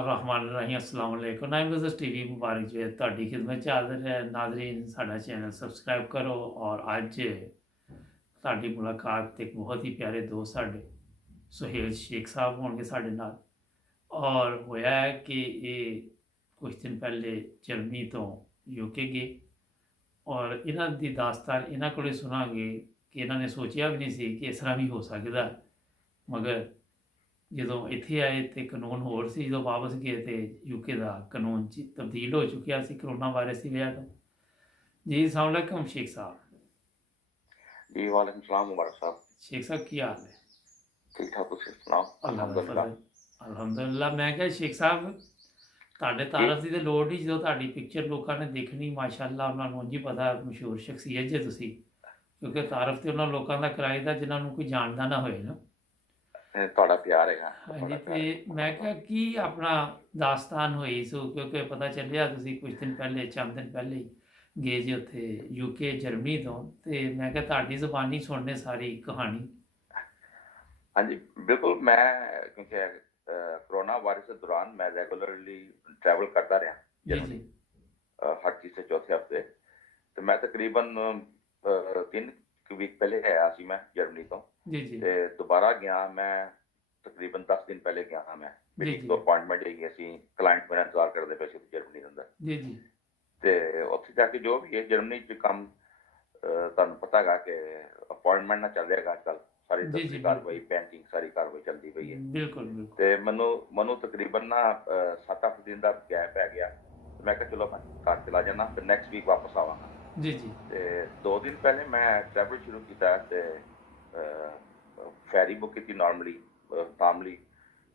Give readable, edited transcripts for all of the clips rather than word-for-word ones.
रहमान रहीम अस्सलाम वालेकुम नाइम business TV मुबारक जो है ਤੁਹਾਡੀ ਖidmat 'ਚ ਹਾਜ਼ਰ ਹੈ ਨਾਜ਼ਰੀਨ ਸਾਡਾ ਚੈਨਲ ਸਬਸਕ੍ਰਾਈਬ ਕਰੋ ਔਰ ਅੱਜ ਤੁਹਾਡੀ ਮੁਲਾਕਾਤ ਇੱਕ ਬਹੁਤ ਹੀ ਪਿਆਰੇ ਦੋਸਤ ਸਾਡੇ ਸੁਹੇਲ ਸ਼ੇਖ ਸਾਹਿਬ ਹੋਣਗੇ ਸਾਡੇ ਨਾਲ ਔਰ ਹੋਇਆ ਹੈ ਕਿ ਇਹ ਕੁਝ ਦਿਨ ਪਹਿਲੇ ਜਰਮਨੀ ਤੋਂ ਯੂਕੇ ਗਏ ਔਰ ਇਹਨਾਂ ਦੀ ਦਾਸਤਾਨ ਇਹਨਾਂ ਕੋਲੇ ਸੁਣਾਂਗੇ ਕਿ ਇਹਨਾਂ ਨੇ ਸੋਚਿਆ ਵੀ ਨਹੀਂ ਸੀ ਕਿ ਇਸ ਤਰ੍ਹਾਂ ਵੀ ਹੋ ਸਕਦਾ ਮਗਰ ਜਦੋਂ ਇੱਥੇ ਆਏ ਤੇ ਕਾਨੂੰਨ ਹੋਰ ਸੀ ਜਦੋਂ ਵਾਪਸ ਗਏ ਤੇ ਯੂਕੇ ਦਾ ਕਾਨੂੰਨ 'ਚ ਤਬਦੀਲ ਹੋ ਚੁੱਕਿਆ ਸੀ ਕਰੋਨਾ ਵਾਇਰਸ ਦੀ ਵਜ੍ਹਾ ਤੋਂ ਜੀ अस्सलाम वालेकुम शेख साहब जी वालेकुम सलाम मुबारक साहब। शेख साहब की हाल है ठीक ठाक तुसीं सुनाओ। ਅੱਲਾਹ ਦਾ अल्हम्दुलिल्लाह। ਫਜ਼ਲ ਅਲਹਮਦੁਲਿਲਾ ਮੈਂ ਕਿਹਾ ਸ਼ੇਖ ਸਾਹਿਬ ਤੁਹਾਡੇ ਤਾਰਫ ਦੀ ਤੇ ਲੋੜ ਨਹੀਂ ਜਦੋਂ ਤੁਹਾਡੀ ਪਿਕਚਰ ਲੋਕਾਂ ਨੇ ਦੇਖਣੀ ਮਾਸ਼ਾਅੱਲਾ ਉਹਨਾਂ ਨੂੰ ਜੀ ਪਤਾ ਮਸ਼ਹੂਰ ਸ਼ਖਸੀਅਤ ਜੇ ਤੁਸੀਂ ਕਿਉਂਕਿ ਤਾਰਫ ਤੇ ਉਹਨਾਂ ਲੋਕਾਂ ਦਾ ਕਰਾਈਦਾ ਜਿਨ੍ਹਾਂ ਨੂੰ ਕੋਈ ਜਾਣਦਾ ਨਾ ਹੋਏ ਨਾ ਤੁਹਾਡਾ ਪਿਆਰ ਹੈਗਾ। ਹਾਂਜੀ ਤੇ ਮੈਂ ਕਿਹਾ ਕੀ ਆਪਣਾ ਦਾਸਤਾਨ ਹੋਈ ਸੋ ਕਿਉਂਕਿ ਪਤਾ ਚੱਲਿਆ ਤੁਸੀਂ ਕੁਝ ਦਿਨ ਪਹਿਲੇ ਚੰਦ ਦਿਨ ਪਹਿਲੇ ਹੀ ਗਏ ਜੇ ਉੱਥੇ ਯੂਕੇ ਜਰਮਨੀ ਤੋਂ ਤੇ ਮੈਂ ਕਿਹਾ ਤੁਹਾਡੀ ਜ਼ੁਬਾਨੀ ਸੁਣਨੇ ਸਾਰੀ ਕਹਾਣੀ ਹਾਂਜੀ ਬਿਲਕੁਲ ਮੈਂ ਕਿਉਂਕਿ कोरोना वायरस के दौरान मैं रेगुलरली ट्रैवल करता रहा ਜੀ जर्मनी ਜੀ हर तीसरे चौथे हफ्ते। तो मैं तकरीबन 3 वीक पहले आया सी मैं जर्मनी तो ਜੀ ਜੀ ਤੇ ਦੁਬਾਰਾ ਗਿਆ ਮੈਂ ਤਕਰੀਬਨ 10 ਦਿਨ ਪਹਿਲੇ ਗਿਆ ਹਾਂ ਮੈਂ ਜੀ, ਮੇਰੀ ਜੀ। ਇੱਕ ਅਪਾਇੰਟਮੈਂਟ ਹੈਗੀ ਅਸੀਂ ਕਲਾਇੰਟ ਮੇਰਾ ਇੰਤਜ਼ਾਰ ਕਰਦੇ ਪਏ ਸੀ ਜਰਮਨੀ ਦੇ ਅੰਦਰ ਜੀ ਜੀ ਤੇ ਉੱਥੇ ਜਾ ਕੇ ਜੋ ਵੀ ਹੈ ਜਰਮਨੀ 'ਚ ਕੰਮ ਤੁਹਾਨੂੰ ਪਤਾ ਹੈਗਾ ਕਿ ਅਪਾਇੰਟਮੈਂਟ ਨਾਲ ਚੱਲ ਰਿਹਾ ਹੈਗਾ ਅੱਜ ਕੱਲ੍ਹ ਸਾਰੀ ਜੀ, ਜੀ, ਦਫ਼ਤਰੀ ਕਾਰਵਾਈ ਬੈਂਕਿੰਗ ਸਾਰੀ ਕਾਰਵਾਈ ਚੱਲਦੀ ਪਈ ਹੈ ਬਿਲਕੁਲ ਬਿਲਕੁਲ ਤੇ ਮੈਨੂੰ ਤਕਰੀਬਨ ਨਾ 7-8 ਦਿਨ ਦਾ ਗੈਪ ਪੈ ਗਿਆ ਤੇ ਮੈਂ ਕਿਹਾ ਚਲੋ ਮੈਂ ਘਰ ਚਲਾ ਜਾਣਾ ਫਿਰ ਨੈਕਸਟ ਵੀਕ ਵਾਪਸ ਆਵਾਂਗਾ ਜੀ ਜੀ ਤੇ 2 ਦਿਨ ਪਹਿਲੇ ਮੈਂ ਟਰੈਵਲ ਸ਼ੁਰੂ ਕੀਤਾ ਤੇ ਫੈਰੀ ਬੁੱਕ ਕੀਤੀ ਨਾਰਮਲੀ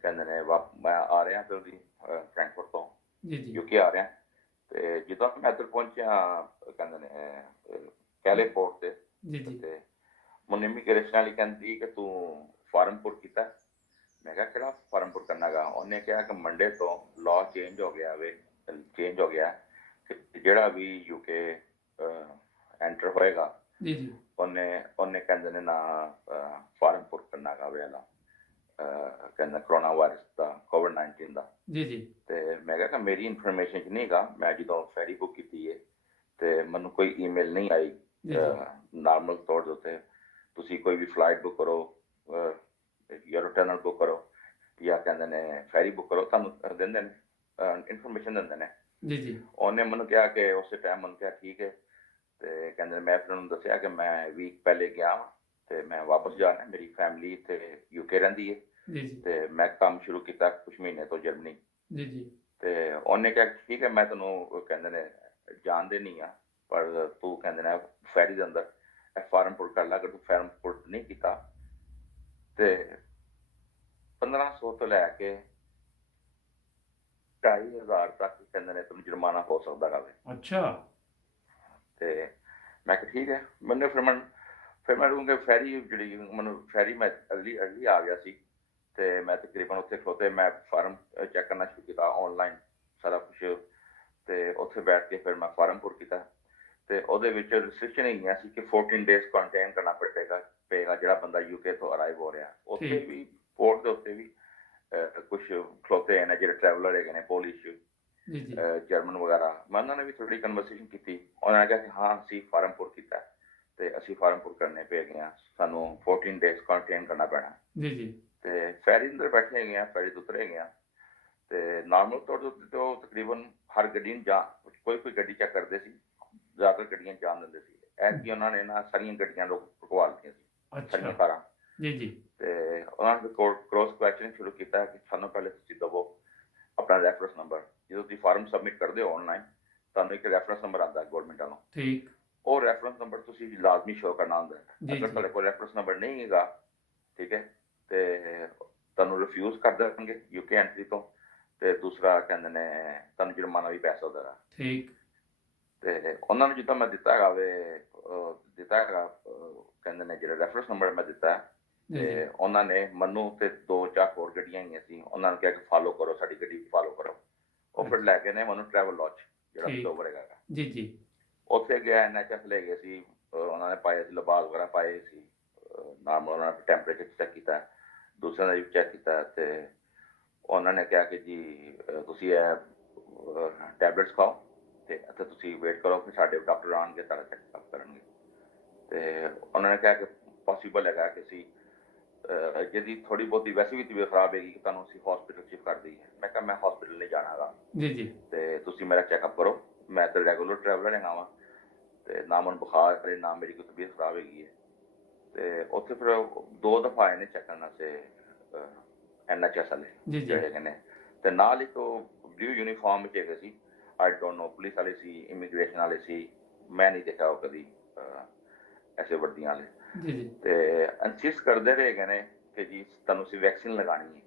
ਕਹਿੰਦੇ ਨੇ ਮੈਂ ਆ ਰਿਹਾ ਫਿਰ ਦੀ ਫਰੈਂਕਫਰਟ ਤੋਂ ਜੀ ਜੀ ਯੂਕੇ ਆ ਰਿਹਾ ਤੇ ਜਦੋਂ ਮੈਂ ਇੱਧਰ ਪਹੁੰਚਿਆ ਕਹਿੰਦੇ ਨੇ ਕੈਲੇ ਪੋਰਟ ਤੇ ਜੀ ਜੀ ਤੇ ਮੈਨੂੰ ਇਮੀਗ੍ਰੇਸ਼ਨ ਵਾਲੀ ਕਹਿੰਦੀ ਕਿ ਤੂੰ ਫਾਰਮ ਪੁੱਟ ਕੀਤਾ ਮੈਂ ਕਿਹਾ ਕਿਹੜਾ ਫਾਰਮ ਪੁੱਟ ਕਰਨਾ ਗਾ ਉਹਨੇ ਕਿਹਾ ਕਿ ਮੰਡੇ ਤੋਂ ਲਾਅ ਚੇਂਜ ਹੋ ਗਿਆ ਕਿ ਜਿਹੜਾ ਵੀ ਯੂਕੇ ਐਂਟਰ ਹੋਏਗਾ ਜੀ ਜੀ ਉਹਨੇ ਕਹਿੰਦੇ ਨੇ ਨਾ ਫਾਰਮ ਪੁੱਟ ਕਰਨਾ ਗਾ ਵੇਲਾ ਕਹਿੰਦਾ ਕਰੋਨਾ ਵਾਇਰਸ ਦਾ ਕੋਵਿਡ-19 ਦਾ ਜੀ ਜੀ ਤੇ ਮੈਂ ਕਿਹਾ ਕਿ ਮੇਰੀ ਇਨਫੋਰਮੇਸ਼ਨ 'ਚ ਨਹੀਂ ਗਾ ਮੈਂ ਜਦੋਂ ਫੈਰੀ ਬੁੱਕ ਕੀਤੀ ਹੈ ਤੇ ਮੈਨੂੰ ਕੋਈ ਈਮੇਲ ਨਹੀਂ ਆਈ ਜੀ ਨਾਰਮਲ ਤੌਰ ਦੇ ਉੱਤੇ ਤੁਸੀਂ ਕੋਈ ਵੀ ਫਲਾਈਟ ਬੁੱਕ ਕਰੋ ਜਾਂ ਟਨਲ ਬੁੱਕ ਕਰੋ ਜਾਂ ਕਹਿੰਦੇ ਨੇ ਫੈਰੀ ਬੁੱਕ ਕਰੋ ਤੁਹਾਨੂੰ ਦਿੰਦੇ ਨੇ ਇਨਫੋਰਮੇਸ਼ਨ ਦਿੰਦੇ ਨੇ ਜੀ ਜੀ ਉਹਨੇ ਮੈਨੂੰ ਕਿਹਾ ਕਿ ਉਸੇ ਟਾਈਮ ਮੈਨੂੰ ਕਿਹਾ ਠੀਕ ਹੈ ਤੇ ਕਹਿੰਦੇ ਮੈਂ ਫਿਰ ਉਹਨੂੰ ਦੱਸਿਆ ਕਿ ਮੈਂ ਵੀਕ ਪਹਿਲੇ ਗਿਆ ਤੇ ਮੈਂ ਵਾਪਸ ਜਾਣਾ ਮੇਰੀ ਫੈਮਿਲੀ ਇੱਥੇ ਯੂਕੇ ਰਹਿੰਦੀ ਹੈ ਜੀ ਜੀ ਤੇ ਮੈਂ ਕੰਮ ਸ਼ੁਰੂ ਕੀਤਾ ਕੁਝ ਮਹੀਨੇ ਤੋਂ ਜਰਮਨੀ ਜੀ ਜੀ ਤੇ ਉਹਨੇ ਕਿਹਾ ਠੀਕ ਹੈ ਮੈਂ ਤੈਨੂੰ ਕਹਿੰਦੇ ਨੇ ਜਾਣਦੇ ਨਹੀਂ ਆ ਪਰ ਤੂੰ ਕਹਿੰਦੇ ਨੇ ਫੈਰੀ ਦੇ ਅੰਦਰ ਫਾਰਮ ਪੁੱਟ ਕਰ ਲਾ ਅਗਰ ਤੂੰ ਫਾਰਮ ਪੁੱਟ ਨਹੀਂ ਕੀਤਾ ਤੇ 1500 ਤੋਂ ਲੈ ਕੇ 2500 ਤੱਕ ਕਹਿੰਦੇ ਨੇ ਤੁਹਾਨੂੰ ਜੁਰਮਾਨਾ ਹੋ ਸਕਦਾ ਗਾ ਅੱਛਾ ਤੇ ਮੈਂ ਕਿਹਾ ਠੀਕ ਹੈ ਮੈਨੂੰ ਫਿਰ ਮੈਂ ਕਿਉਂਕਿ ਫੈਰੀ ਜਿਹੜੀ ਮੈਨੂੰ ਫੈਰੀ ਮੈਂ ਅਰਲੀ ਆ ਗਿਆ ਸੀ ਤੇ ਮੈਂ ਤਕਰੀਬਨ ਉੱਥੇ ਖਲੋਤੇ ਮੈਂ ਫਾਰਮ ਚੈੱਕ ਕਰਨਾ ਸ਼ੁਰੂ ਕੀਤਾ ਆਨਲਾਈਨ ਸਾਰਾ ਕੁਝ ਤੇ ਉੱਥੇ ਬੈਠ ਕੇ ਫਿਰ ਮੈਂ ਫਾਰਮ ਪੁੱਟ ਕੀਤਾ ਤੇ ਉਹਦੇ ਵਿੱਚ ਰਿਸਟ੍ਰਿਕਸ਼ਨ ਹੈਗੀਆਂ ਸੀ ਕਿ 14 ਡੇਜ਼ ਕੁਆਰੰਟਾਈਨ ਕਰਨਾ ਪਏਗਾ ਜਿਹੜਾ ਬੰਦਾ ਯੂਕੇ ਤੋਂ ਅਰਾਈਵ ਹੋ ਰਿਹਾ ਉੱਥੇ ਵੀ ਪੋਰਟ ਦੇ ਉੱਤੇ ਵੀ ਕੁਝ ਖਲੋਤੇ ਨੇ ਜਿਹੜੇ ਟਰੈਵਲਰ ਹੈਗੇ ਨੇ ਪੋਲਿਸ਼ ਜੀ ਜੀ ਜਰਮਨ ਵਗੈਰਾ ਮੈਂ ਉਹਨਾਂ ਨੇ ਵੀ ਥੋੜੀ ਕਨਵਰਸੇਸ਼ਨ ਕੀਤੀ ਉਹਨਾਂ ਨੇ ਕਿਹਾ ਕਿ ਹਾਂ ਅਸੀਂ ਫਾਰਮ ਪੁੱਟ ਕੀਤਾ ਤੇ ਅਸੀਂ ਫਾਰਮ ਪੁੱਟ ਕਰਨੇ ਪੈ ਗਏ ਸਾਨੂੰ 14 ਡੇਜ਼ ਕੁਆਰੰਟਾਈਨ ਕਰਨਾ ਪੈਣਾ ਜੀ ਜੀ ਤੇ ਫੈਰੀ ਅੰਦਰ ਬੈਠੇ ਹੈਗੇ ਆ ਫੈਰੀ ਤੋਂ ਉਤਰੇ ਹੈਗੇ ਆ ਤੇ ਨਾਰਮਲ ਤੌਰ ਦੇ ਉੱਤੇ ਤੋਂ ਤਕਰੀਬਨ ਹਰ ਗੱਡੀ ਨੂੰ ਕੋਈ ਗੱਡੀ ਚੈੱਕ ਕਰਦੇ ਸੀ ਜ਼ਿਆਦਾਤਰ ਗੱਡੀਆਂ ਜਾਣ ਦਿੰਦੇ ਸੀ ਐਤਕੀ ਉਹਨਾਂ ਨੇ ਨਾ ਸਾਰੀਆਂ ਗੱਡੀਆਂ ਰੁਕਵਾ ਦਿੱਤੀਆਂ ਸੀ ਸਾਰੀਆਂ ਕਾਰਾਂ ਜੀ ਜੀ ਤੇ ਉਹਨਾਂ ਨੇ ਕ੍ਰੋਸ ਕੁਐਸਚਨ ਸ਼ੁਰੂ ਕੀਤਾ ਕਿ ਸਾਨੂੰ ਪਹਿਲੇ ਤੁਸੀਂ ਦਵੋ ਆਪਣਾ ਰੈਫਰੈਂਸ ਨੰਬਰ ਜਦੋਂ ਤੁਸੀਂ ਫਾਰਮ ਸਬਮਿਟ ਕਰਦੇ ਹੋ ਆਨਲਾਈਨ ਤੁਹਾਨੂੰ ਇੱਕ ਰੈਫਰੈਂਸ ਨੰਬਰ ਆਉਂਦਾ ਗਵਰਨਮੈਂਟ ਵੱਲੋਂ ਠੀਕ ਉਹ ਰੈਫਰੈਂਸ ਨੰਬਰ ਤੁਸੀਂ ਲਾਜ਼ਮੀ ਸ਼ੋ ਕਰਨਾ ਹੁੰਦਾ ਜੀ, ਅਗਰ ਜੀ। ਤੁਹਾਡੇ ਕੋਲ ਰੈਫਰੈਂਸ ਨੰਬਰ ਨਹੀਂ ਹੈਗਾ ਠੀਕ ਹੈ ਤੇ ਤੁਹਾਨੂੰ ਰਿਫਿਊਜ਼ ਕਰ ਦੇਣਗੇ ਯੂਕੇ ਐਂਟਰੀ ਤੋਂ ਤੇ ਦੂਸਰਾ ਕਹਿੰਦੇ ਨੇ ਤੁਹਾਨੂੰ ਜੁਰਮਾਨਾ ਵੀ ਪੈ ਸਕਦਾ ਹੈ ਠੀਕ ਤੇ ਉਹਨਾਂ ਨੂੰ ਜਿੱਦਾਂ ਮੈਂ ਦਿੱਤਾ ਹੈਗਾ ਕਹਿੰਦੇ ਨੇ ਜਿਹੜਾ ਰੈਫਰੈਂਸ ਨੰਬਰ ਮੈਂ ਦਿੱਤਾ ਜੀ ਜੀ ਤੇ ਉਹਨਾਂ ਨੇ ਮੈਨੂੰ ਤੇ 2-4 ਹੋਰ ਗੱਡੀਆਂ ਹੈਗੀਆਂ ਸੀ ਉਹਨਾਂ ਨੂੰ ਕਿਹਾ ਕਿ ਫਾਲੋ ਕਰੋ ਸਾਡੀ ਗੱਡੀ ਫਾਲੋ ਕਰੋ ਉਹ ਫਿਰ ਲੈ ਕੇ ਨੇ ਮੈਨੂੰ ਟਰੈਵਲ ਲੌਜ ਜਿਹੜਾ ਠੀਕ। ਸਟੋਵਰ ਹੈਗਾ ਜੀ ਜੀ ਉੱਥੇ ਗਿਆ NHS ਲੈ ਗਏ ਸੀ ਉਹਨਾਂ ਨੇ ਪਾਏ ਸੀ ਲਿਬਾਸ ਵਗੈਰਾ ਪਾਏ ਸੀ ਨਾਰਮਲ ਉਹਨਾਂ ਨੇ ਟੈਂਪਰੇਚਰ ਚੈੱਕ ਕੀਤਾ ਦੂਸਰਿਆਂ ਦਾ ਵੀ ਚੈੱਕ ਕੀਤਾ ਤੇ ਉਹਨਾਂ ਨੇ ਕਿਹਾ ਕਿ ਜੀ ਤੁਸੀਂ ਇਹ ਟੈਬਲੇਟਸ ਖਾਓ ਤੇ ਇੱਥੇ ਤੁਸੀਂ ਵੇਟ ਕਰੋ ਕਿ ਸਾਡੇ ਡਾਕਟਰ ਆਉਣਗੇ ਤੁਹਾਡਾ ਚੈੱਕਅਪ ਕਰਨਗੇ। ਤੇ ਉਹਨਾਂ ਨੇ ਕਿਹਾ ਕਿ ਪੋਸੀਬਲ ਹੈਗਾ ਕਿ ਅਸੀਂ ਜਿਹਦੀ ਥੋੜ੍ਹੀ ਬਹੁਤੀ ਵੈਸੇ ਵੀ ਤਬੀਅਤ ਖਰਾਬ ਹੈਗੀ ਕਿ ਤੁਹਾਨੂੰ ਅਸੀਂ ਹਸਪੀਟਲ ਸ਼ਿਫਟ ਕਰ ਦਈਏ। ਮੈਂ ਕਿਹਾ ਮੈਂ ਹਸਪੀਟਲ ਨਹੀਂ ਜਾਣਾ ਗਾ ਜੀ ਜੀ ਤੇ ਤੁਸੀਂ ਮੇਰਾ ਚੈੱਕਅਪ ਕਰੋ। ਮੈਂ ਤਾਂ ਰੈਗੂਲਰ ਟਰੈਵਲਰ ਹੈਗਾ ਵਾਂ ਤੇ ਨਾ ਮੈਨੂੰ ਬੁਖਾਰ ਹੈ ਨਾ ਮੇਰੀ ਕੋਈ ਤਬੀਅਤ ਖਰਾਬ ਹੈਗੀ ਹੈ। ਤੇ ਉੱਥੇ ਫਿਰ 2 ਦਫਾ ਆਏ ਨੇ ਚੈੱਕ ਕਰਨ ਵਾਸਤੇ NHS ਵਾਲੇ ਜੀ ਜੀ ਜਿਹੜੇ ਹੈਗੇ ਨੇ। ਤੇ ਨਾਲ ਇੱਕ ਬਲੂ ਯੂਨੀਫਾਰਮ ਵਿੱਚ ਹੈਗੇ ਸੀ, ਆਈ ਡੋਂਟ ਨੋ ਪੁਲਿਸ ਵਾਲੇ ਸੀ ਇਮੀਗ੍ਰੇਸ਼ਨ ਵਾਲੇ ਸੀ, ਮੈਂ ਨਹੀਂ ਦੇਖਿਆ ਉਹ ਕਦੀ ਐਸੇ ਵਰਦੀਆਂ ਵਾਲੇ। ਜੀ ਜੀ ਤੇ ਇਨਸਿਸਟ ਕਰਦੇ ਰਹੇ ਹੈਗੇ ਨੇ ਕਿ ਜੀ ਤੁਹਾਨੂੰ ਅਸੀਂ ਵੈਕਸੀਨ ਲਗਾਉਣੀ ਹੈ।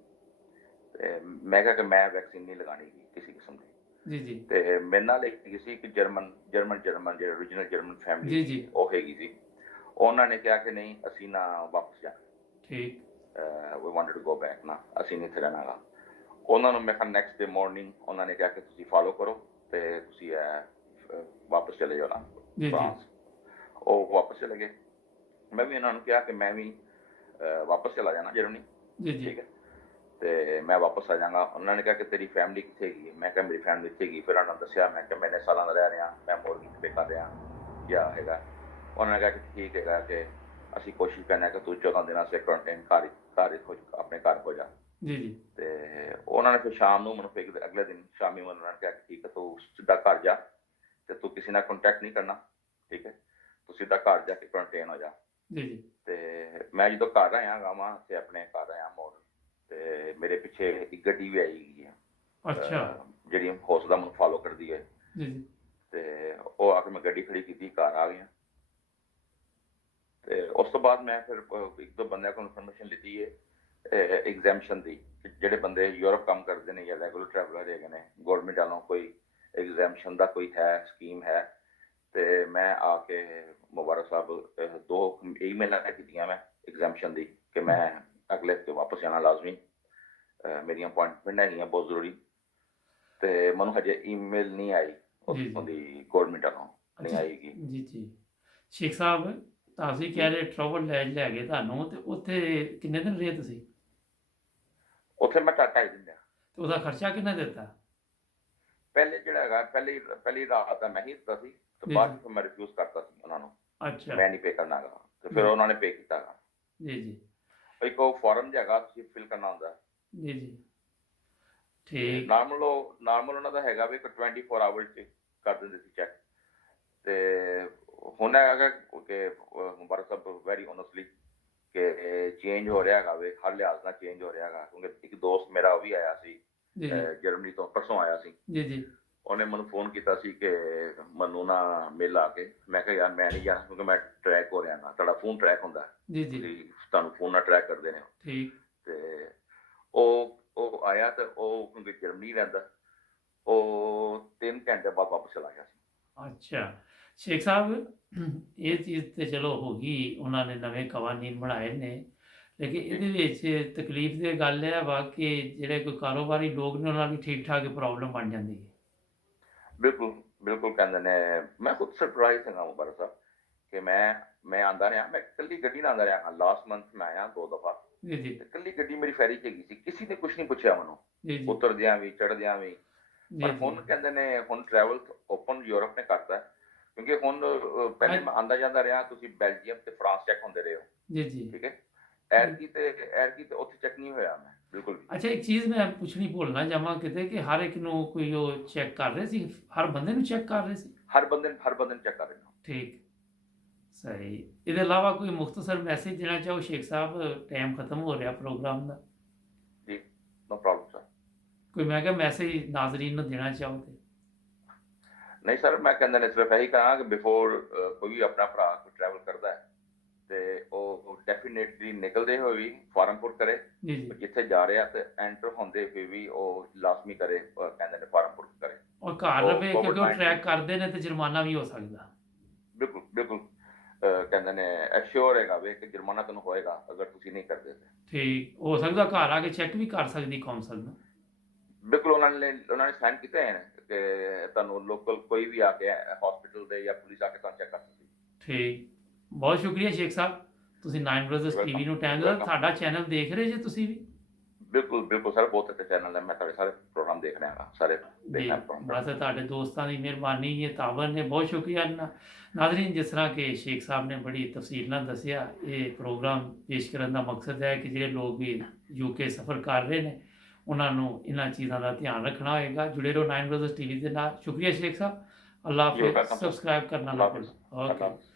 ਤੇ ਮੈਂ ਕਿਹਾ ਕਿ ਮੈਂ ਵੈਕਸੀਨ ਨਹੀਂ ਲਗਾਉਣੀ ਕਿਸੇ ਕਿਸਮ ਦੀ। ਜੀ ਜੀ ਤੇ ਮੇਰੇ ਨਾਲ ਇੱਕ ਸੀ ਕਿ ਜਰਮਨ ਜਿਹੜੇ ਓਰੀਜਨਲ ਜਰਮਨ ਜੀ ਫੈਮਿਲੀ ਜੀ ਉਹ ਹੈਗੀ ਸੀ। ਉਹਨਾਂ ਨੇ ਕਿਹਾ ਕਿ ਨਹੀਂ ਅਸੀਂ ਨਾ ਵਾਪਸ ਜਾਣਾ, ਠੀਕ ਵੀ ਵਾਂਟਡ ਟੂ ਗੋ ਬੈਕ ਨਾ, ਅਸੀਂ ਨਹੀਂ ਇੱਥੇ ਰਹਿਣਾ ਗਾ। ਉਹਨਾਂ ਨੂੰ ਮੈਂ ਕਿਹਾ ਨੈਕਸਟ ਡੇ ਮਾਰਨਿੰਗ ਉਹਨਾਂ ਨੇ ਕਿਹਾ ਕਿ ਤੁਸੀਂ ਫਾਲੋ ਕਰੋ ਤੇ ਤੁਸੀਂ ਵਾਪਸ ਚਲੇ ਜਾਓ ਨਾ ਜੀ ਫਰਾਂਸ। ਉਹ ਵਾਪਸ ਚਲੇ ਗਏ। ਮੈਂ ਵੀ ਇਹਨਾਂ ਨੂੰ ਕਿਹਾ ਕਿ ਮੈਂ ਵੀ ਵਾਪਸ ਚਲਾ ਜਾਣਾ ਜਰਮਨੀ, ਜੀ ਜੀ ਠੀਕ ਹੈ ਤੇ ਮੈਂ ਵਾਪਸ ਆ ਜਾਵਾਂਗਾ। ਉਹਨਾਂ ਨੇ ਕਿਹਾ ਕਿ ਤੇਰੀ ਫੈਮਿਲੀ ਕਿੱਥੇ ਹੈਗੀ? ਮੈਂ ਕਿਹਾ ਮੇਰੀ ਫੈਮਿਲੀ ਇੱਥੇ ਹੈਗੀ। ਫਿਰ ਉਹਨਾਂ ਨੇ ਦੱਸਿਆ ਮੈਂ ਕਿਹਾ ਮੈਂ ਇੰਨੇ ਸਾਲਾਂ ਦਾ ਰਹਿ ਰਿਹਾ, ਮੈਂ ਮੋਰਗੇਜ ਪੇ ਕਰ ਰਿਹਾ ਜਾਂ ਹੈਗਾ। ਉਹਨਾਂ ਨੇ ਕਿਹਾ ਕਿ ਠੀਕ ਹੈਗਾ ਕਿ ਅਸੀਂ ਕੋਸ਼ਿਸ਼ ਕਰਨਾ ਕਿ ਤੂੰ 14 ਦਿਨਾਂ ਸੇ ਕੁਆਰੰਟਾਈਨ ਘਰ ਆਪਣੇ ਘਰ ਹੋ ਜਾ। ਜੀ ਜੀ ਤੇ ਉਹਨਾਂ ਨੇ ਫਿਰ ਸ਼ਾਮ ਨੂੰ ਮੈਨੂੰ ਫਿਰ ਅਗਲੇ ਦਿਨ ਸ਼ਾਮੀ ਉਹਨਾਂ ਨੇ ਕਿਹਾ ਕਿ ਠੀਕ ਹੈ ਤੂੰ ਸਿੱਧਾ ਘਰ ਜਾ ਤੇ ਤੂੰ ਕਿਸੇ ਨਾਲ ਕੰਟੈਕਟ ਨਹੀਂ ਕਰਨਾ, ਠੀਕ ਹੈ ਤੂੰ ਸਿੱਧਾ ਘਰ ਜਾ ਕੇ ਕੁਆਰੰਟਾਈਨ ਹੋ ਜਾ। ਜੀ ਜੀ ਤੇ ਮੈਂ ਜਦੋਂ ਘਰ ਆਇਆ ਗਾਵਾਂ ਤੇ ਆਪਣੇ ਘਰ ਆਇਆ ਮੋੜ ਤੇ ਮੇਰੇ ਪਿੱਛੇ ਇੱਕ ਗੱਡੀ ਵੀ ਆਈ ਗਈ ਹੈ ਅੱਛਾ ਜਿਹੜੀ ਹੌਸਲਾ ਮੈਨੂੰ ਫਾਲੋ ਕਰਦੀ ਹੈ। ਜੀ ਜੀ ਤੇ ਉਹ ਆ ਕੇ ਮੈਂ ਗੱਡੀ ਖੜੀ ਕੀਤੀ, ਘਰ ਆ ਗਿਆ। ਤੇ ਉਸ ਤੋਂ ਬਾਅਦ ਮੈਂ ਫਿਰ ਇੱਕ ਦੋ ਬੰਦਿਆਂ ਕੋਲ ਇਨਫੋਰਮੇਸ਼ਨ ਲਿੱਤੀ ਹੈ ਐਗਜ਼ੈਂਪਸ਼ਨ ਦੀ, ਜਿਹੜੇ ਬੰਦੇ ਯੂਰਪ ਕੰਮ ਕਰਦੇ ਨੇ ਜਾਂ ਰੈਗੂਲਰ ਟਰੈਵਲਰ ਹੈਗੇ ਨੇ, ਗੌਰਮੈਂਟ ਵੱਲੋਂ ਕੋਈ ਐਗਜ਼ੈਂਪਸ਼ਨ ਦਾ ਕੋਈ ਹੈ ਸਕੀਮ ਹੈ। ਤੇ ਮੈਂ ਆ ਕੇ ਮੁਬਾਰਕ ਸਾਹਿਬ 2 ਈਮੇਲਾਂ ਕੀਤੀਆਂ ਮੈਂ ਐਗਜ਼ੈਂਪਸ਼ਨ ਦੀ ਕਿ ਮੈਂ ਅਗਲੇ ਹਫ਼ਤੇ ਵਾਪਸ ਜਾਣਾ ਲਾਜ਼ਮੀ, ਮੇਰੀਆਂ ਅਪੁਆਇੰਟਮੈਂਟ ਹੈਗੀਆਂ ਬਹੁਤ ਜ਼ਰੂਰੀ। ਤੇ ਮੈਨੂੰ ਹਜੇ ਈਮੇਲ ਨਹੀਂ ਆਈ ਉੱਥੋਂ ਦੀ ਗੌਰਮੈਂਟ ਵੱਲੋਂ, ਨਹੀਂ ਆਏਗੀ। ਜੀ ਜੀ ਸ਼ੇਖ ਸਾਹਿਬ ਤੁਸੀਂ ਕਹਿ ਰਹੇ ਟਰੈਵਲ ਲੈ ਗਏ ਤੁਹਾਨੂੰ, ਤੇ ਉੱਥੇ ਕਿੰਨੇ ਦਿਨ ਰਹੇ ਤੁਸੀਂ? ਉੱਥੇ ਮੈਂ 2.5 ਦਿਨ ਰਿਹਾ। ਤੇ ਉਹਦਾ ਖਰਚਾ ਕਿੰਨਾ ਦਿੱਤਾ? ਪਹਿਲੇ ਜਿਹੜਾ ਹੈਗਾ ਪਹਿਲੀ ਰਾਤ ਦਾ ਮੈਂ ਹੀ ਦਿੱਤਾ ਸੀ ਤੇ ਜੀ ਬਾਅਦ ਚ ਮੈਂ ਰਿਫਿਊਜ਼ ਕਰਤਾ ਸੀ ਉਹਨਾਂ ਨੂੰ, ਅੱਛਾ ਮੈਂ ਨਹੀਂ ਪੇ ਕਰਨਾ ਗਾ। ਤੇ ਫਿਰ ਉਹਨਾਂ ਨੇ ਪੇ ਕੀਤਾ ਗਾ। ਜੀ ਜੀ ਇੱਕ ਉਹ ਫਾਰਮ ਜਿਹਾ ਹੈਗਾ ਤੁਸੀਂ ਫਿਲ ਕਰਨਾ ਹੁੰਦਾ। ਜੀ ਜੀ ਠੀਕ ਨਾਰਮਲ ਉਹਨਾਂ ਦਾ ਹੈਗਾ ਵੀ 24 ਆਵਰਸ ਚ ਕਰ ਦਿੰਦੇ ਸੀ ਚੈੱਕ। ਤੇ ਹੁਣ ਹੈਗਾ ਕਿ ਮੁਬਾਰਕ ਸਾਹਿਬ ਵੈਰੀ ਓਨੈਸਟਲੀ ਕਿ ਚੇਂਜ ਹੋ ਰਿਹਾ ਹੈਗਾ ਵੇ, ਹਰ ਲਿਹਾਜ਼ ਨਾਲ ਚੇਂਜ ਹੋ ਰਿਹਾ ਹੈਗਾ। ਕਿਉਂਕਿ ਇੱਕ ਦੋਸਤ ਮੇਰਾ ਉਹ ਵੀ ਆਇਆ ਸੀ ਜੀ ਜਰਮਨੀ ਤੋਂ, ਪਰਸੋਂ ਆਇਆ ਸੀ। ਜੀ ਜੀ ਉਹਨੇ ਮੈਨੂੰ ਫੋਨ ਕੀਤਾ ਸੀ ਕਿ ਮੈਨੂੰ ਨਾ ਮਿਲ ਆ ਕੇ। ਮੈਂ ਕਿਹਾ ਯਾਰ ਮੈਂ ਨਹੀਂ ਜਾਣਾ ਕਿਉਂਕਿ ਮੈਂ ਟਰੈਕ ਹੋ ਰਿਹਾ ਨਾ, ਤੁਹਾਡਾ ਫੋਨ ਟਰੈਕ ਹੁੰਦਾ, ਜੀ ਜੀ ਤੁਹਾਨੂੰ ਫੋਨ ਨਾਲ ਟਰੈਕ ਕਰਦੇ ਨੇ। ਠੀਕ ਤੇ ਉਹ ਆਇਆ ਤੇ ਉਹ ਕਿਉਂਕਿ ਜਰਮਨੀ ਰਹਿੰਦਾ, ਉਹ 3 ਘੰਟੇ ਬਾਅਦ ਵਾਪਸ ਚਲਾ ਗਿਆ ਸੀ। ਅੱਛਾ ਸ਼ੇਖ ਸਾਹਿਬ ਇਹ ਚੀਜ਼ ਤੇ ਚਲੋ ਹੋ ਗਈ, ਉਹਨਾਂ ਨੇ ਨਵੇਂ ਕਾਨੂੰਨ ਬਣਾਏ ਨੇ, ਲੇਕਿਨ ਇਹਦੇ ਵਿੱਚ ਤਕਲੀਫ ਦੀ ਗੱਲ ਇਹ ਵਾ ਕਿ ਜਿਹੜੇ ਕੋਈ ਕਾਰੋਬਾਰੀ ਲੋਕ ਨੇ ਉਹਨਾਂ ਦੀ ਠੀਕ ਠਾਕ ਪ੍ਰੋਬਲਮ ਬਣ ਜਾਂਦੀ ਹੈ। ਬਿਲਕੁਲ ਕਹਿੰਦੇ ਨੇ। ਮੈਂ ਖੁਦ ਸਰਪ੍ਰਾਈਜ਼ ਹੈਗਾ ਮੁਬਾਰਕ ਸਾਹਿਬ ਕਿ ਮੈਂ ਆਉਂਦਾ ਰਿਹਾ, ਮੈਂ ਇਕੱਲੀ ਗੱਡੀ ਨਾਲ ਆਉਂਦਾ ਰਿਹਾ। ਲਾਸਟ ਮੰਥ ਮੈਂ ਆਇਆ 2 ਦਫਾ ਜੀ ਜੀ ਤੇ ਇਕੱਲੀ ਗੱਡੀ ਮੇਰੀ ਫੈਰੀ 'ਚ ਹੈਗੀ ਸੀ, ਕਿਸੇ ਨੇ ਕੁਛ ਨਹੀਂ ਪੁੱਛਿਆ ਮੈਨੂੰ, ਜੀ ਜੀ ਉਤਰਦਿਆਂ ਵੀ ਚੜ੍ਹਦਿਆਂ ਵੀ। ਪਰ ਜੀ ਹੁਣ ਕਹਿੰਦੇ ਨੇ ਹੁਣ ਟਰੈਵਲ ਓਪਨ ਯੂਰਪ ਨੇ ਕਰਤਾ ਕਿਉਂਕਿ ਹੁਣ ਪਹਿਲੇ ਮੈਂ ਆਉਂਦਾ ਜਾਂਦਾ ਰਿਹਾ, ਤੁਸੀਂ ਬੈਲਜੀਅਮ ਤੇ ਫਰਾਂਸ ਚੈੱਕ ਹੁੰਦੇ ਰਹੇ ਹੋ, ਜੀ ਜੀ ਠੀਕ ਹੈ। ਐਰਕੀ ਤੇ ਉੱਥੇ ਚੈੱਕ ਨਹੀਂ ਹੋਇਆ ਮੈਂ ਬਿਲਕੁਲ ਵੀ। ਅੱਛਾ ਇੱਕ ਚੀਜ਼ ਮੈਂ ਪੁੱਛਣੀ ਭੁੱਲਣਾ ਜਾਵਾਂ ਕਿਤੇ ਕਿ ਹਰ ਇੱਕ ਨੂੰ ਕੋਈ ਉਹ ਚੈੱਕ ਕਰ ਰਹੇ ਸੀ, ਹਰ ਬੰਦੇ ਨੂੰ ਚੈੱਕ ਕਰ ਰਹੇ ਸੀ? ਹਰ ਬੰਦੇ ਨੂੰ ਚੈੱਕ ਕਰ ਰਹੇ ਨੇ। ਠੀਕ ਸਹੀ। ਇਹਦੇ ਇਲਾਵਾ ਕੋਈ ਮੁਖਤਸਰ ਮੈਸੇਜ ਦੇਣਾ ਚਾਹੋ ਸ਼ੇਖ ਸਾਹਿਬ? ਟਾਈਮ ਖਤਮ ਹੋ ਰਿਹਾ ਪ੍ਰੋਗਰਾਮ ਦਾ। ਜੀ ਨੋ ਪ੍ਰੋਬਲਮ ਸਰ। ਕੋਈ ਮੈਂ ਕਿਹਾ ਮੈਸੇਜ ਨਾਜ਼ਰੀਨ ਨੂੰ ਦੇਣਾ ਚਾਹੋ ਤੇ? ਨਹੀਂ ਸਰ, ਮੈਂ ਕਹਿੰਦਾ ਨੇ ਸਿਰਫ ਇਹੀ ਕਹਾਂ ਕਿ ਬਿਫੋਰ ਕੋਈ ਵੀ ਆਪਣਾ ਭਰਾ ਕੋਈ ਟਰੈਵਲ ਕਰਦਾ ਹੈ ਤੇ ਉਹ ਡੈਫੀਨੇਟਲੀ ਨਿਕਲਦੇ ਹੋਏ ਵੀ ਫਾਰਮ ਪੁੱਟ ਕਰੇ, ਜੀ ਜੀ ਜਿੱਥੇ ਜਾ ਰਿਹਾ ਤੇ ਐਂਟਰ ਹੁੰਦੇ ਹੋਏ ਵੀ ਉਹ ਲਾਜ਼ਮੀ ਕਰੇ, ਕਹਿੰਦੇ ਨੇ ਫਾਰਮ ਪੁੱਟ ਕਰੇ। ਔਰ ਘਰ ਰਵੇ ਕਿਉਂਕਿ ਉਹ ਟਰੈਕ ਕਰਦੇ ਨੇ ਤੇ ਜੁਰਮਾਨਾ ਵੀ ਹੋ ਸਕਦਾ। ਬਿਲਕੁਲ ਕਹਿੰਦੇ ਨੇ ਐਸ਼ੋਰ ਹੈਗਾ ਵੇ ਕਿ ਜੁਰਮਾਨਾ ਤੁਹਾਨੂੰ ਹੋਏਗਾ ਅਗਰ ਤੁਸੀਂ ਨਹੀਂ ਕਰਦੇ ਤੇ। ਠੀਕ ਹੋ ਸਕਦਾ ਘਰ ਆ ਕੇ ਚੈੱਕ ਵੀ ਕਰ ਸਕਦੀ ਕੌਂਸਲ ਨੂੰ। ਬਿਲਕੁਲ ਉਹਨਾਂ ਨੇ ਸਾਈਨ ਕੀਤੇ ਹਨ ਕਿ ਤੁਹਾਨੂੰ ਲੋਕਲ ਕੋਈ ਵੀ ਆ ਕੇ ਹਸਪੀਟਲ ਦੇ ਜਾਂ ਪੁਲਿਸ ਆ ਕੇ ਤੁਹਾਨੂੰ ਚੈੱਕ ਕਰ ਸਕਦੀ। ਠੀਕ ਬਹੁਤ ਸ਼ੁਕਰੀਆ ਸ਼ੇਖ ਸਾਹਿਬ, ਤੁਸੀਂ 9 ਬ੍ਰਦਰਸ ਟੀਵੀ ਨੂੰ ਟਾਈਮ ਦਿੱਤਾ। ਸਾਡਾ ਚੈਨਲ ਦੇਖ ਰਹੇ ਜੇ ਤੁਸੀਂ ਵੀ? ਬਿਲਕੁਲ ਬਿਲਕੁਲ ਸਰ, ਬਹੁਤ ਅੱਛੇ ਚੈਨਲ ਹੈ, ਮੈਂ ਤੁਹਾਡੇ ਸਾਰੇ ਪ੍ਰੋਗਰਾਮ ਦੇਖ ਰਿਹਾ ਹਾਂ, ਸਾਰੇ ਜੀ ਦੇਖਣਾ ਪ੍ਰੋਗਰਾਮ। ਬਸ ਤੁਹਾਡੇ ਦੋਸਤਾਂ ਦੀ ਮਿਹਰਬਾਨੀ ਇਹ ਤਾਬਨ ਨੇ ਬਹੁਤ ਸ਼ੁਕਰੀਆ ਨਾਜ਼ਰੀਨ। ਜਿਸ ਤਰ੍ਹਾਂ ਕਿ ਸ਼ੇਖ ਸਾਹਿਬ ਨੇ ਬੜੀ ਤਫਸੀਲ ਨਾਲ ਦੱਸਿਆ, ਇਹ ਪ੍ਰੋਗਰਾਮ ਪੇਸ਼ ਕਰਨ ਦਾ ਮਕਸਦ ਹੈ ਕਿ ਜਿਹੜੇ ਲੋਕ ਵੀ UK ਸਫ਼ਰ ਕਰ ਰਹੇ ਨੇ ਉਹਨਾਂ ਨੂੰ ਇਹਨਾਂ ਚੀਜ਼ਾਂ ਦਾ ਧਿਆਨ ਰੱਖਣਾ ਹੋਏਗਾ। ਜੁੜੇ ਰਹੋ 9 ਬ੍ਰਦਰਜ਼ TV ਦੇ ਨਾਲ। ਸ਼ੁਕਰੀਆ ਸ਼ੇਖ ਸਾਹਿਬ, ਅੱਲਾ You're Hafiz. welcome, sir. Subscribe ਕਰਨਾ ਨਾ Allah ਭੁੱਲੋ। Hafiz. ਓਕੇ। Allah Hafiz.